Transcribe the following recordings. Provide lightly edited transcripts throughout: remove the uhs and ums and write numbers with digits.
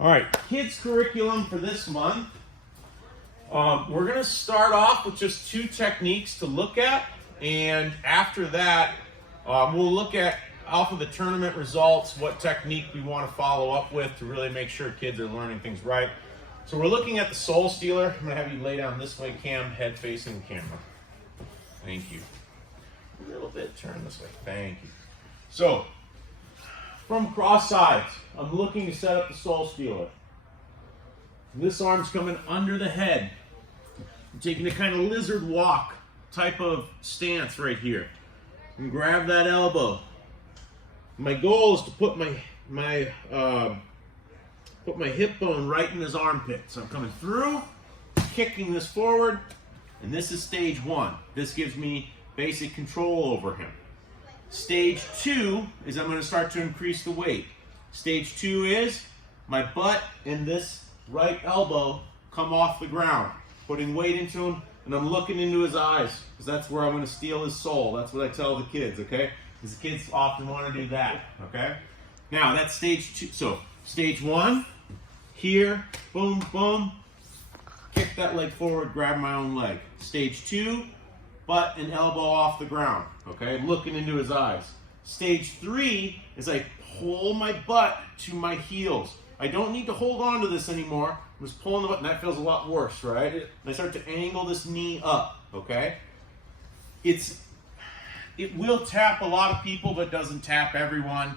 All right, kids curriculum for this month. We're gonna start off with just 2 techniques to look at, and after that, we'll look at, off of the tournament results, what technique we want to follow up with to really make sure kids are learning things right. So we're looking at the Soul Stealer. I'm gonna have you lay down this way, Cam, head facing the camera. Thank you. A little bit, turn this way, thank you. So, from cross sides, I'm looking to set up the Soul Stealer. This arm's coming under the head. I'm taking a kind of lizard walk type of stance right here. And grab that elbow. My goal is to put my hip bone right in his armpit. So I'm coming through, kicking this forward, and this is stage 1. This gives me basic control over him. Stage 2 is I'm going to start to increase the weight. Stage 2 is my butt and this right elbow come off the ground, putting weight into him, and I'm looking into his eyes, because that's where I'm going to steal his soul. That's what I tell the kids, okay? Because the kids often want to do that, okay? Now, that's stage 2. So, stage 1, here, boom, boom, kick that leg forward, grab my own leg. Stage 2, butt and elbow off the ground, okay? Looking into his eyes. Stage 3 is I pull my butt to my heels. I don't need to hold on to this anymore. I'm just pulling the butt, and that feels a lot worse, right? And I start to angle this knee up, okay? It will tap a lot of people, but doesn't tap everyone.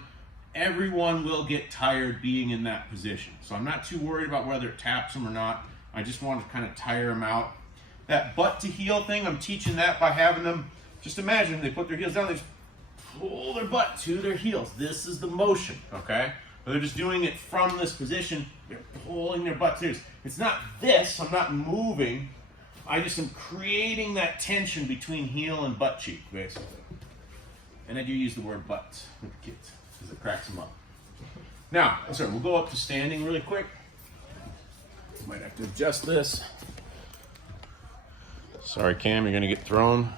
Everyone will get tired being in that position. So I'm not too worried about whether it taps them or not. I just want to kind of tire them out. That butt to heel thing, I'm teaching that by having them, just imagine they put their heels down, they just pull their butt to their heels. This is the motion, okay? But they're just doing it from this position. They're pulling their butt to. It's not this, I'm not moving. I just am creating that tension between heel and butt cheek, basically. And I do use the word butt with the kids, because it cracks them up. Now, sorry, we'll go up to standing really quick. Might have to adjust this. Sorry, Cam, you're gonna get thrown.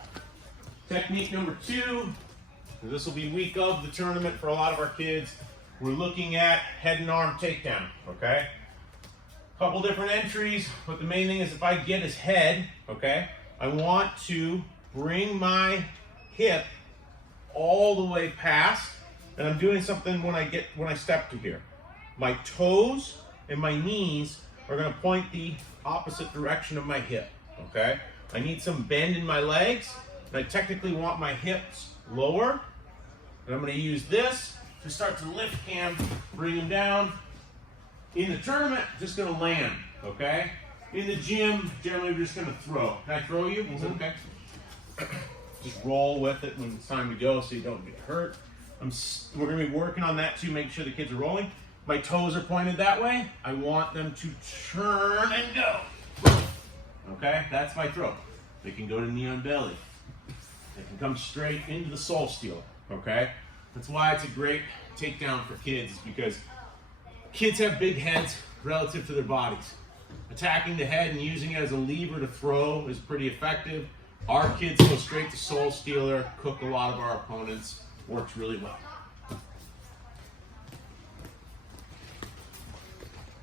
Technique number 2, this will be week of the tournament for a lot of our kids. We're looking at head and arm takedown, okay? Couple different entries, but the main thing is if I get his head, okay, I want to bring my hip all the way past, and I'm doing something when I step to here. My toes and my knees are gonna point the opposite direction of my hip, okay? I need some bend in my legs, and I technically want my hips lower, and I'm gonna use this to start to lift Cam, bring him down. In the tournament, just gonna land, okay? In the gym, generally we're just gonna throw. Can I throw you? Is that okay? Just roll with it when it's time to go so you don't get hurt. We're gonna be working on that too, make sure the kids are rolling. My toes are pointed that way. I want them to turn and go. Okay, that's my throw. They can go to knee on belly. They can come straight into the Soul Stealer, okay? That's why it's a great takedown for kids, is because kids have big heads relative to their bodies. Attacking the head and using it as a lever to throw is pretty effective. Our kids go straight to Soul Stealer, cook a lot of our opponents, works really well.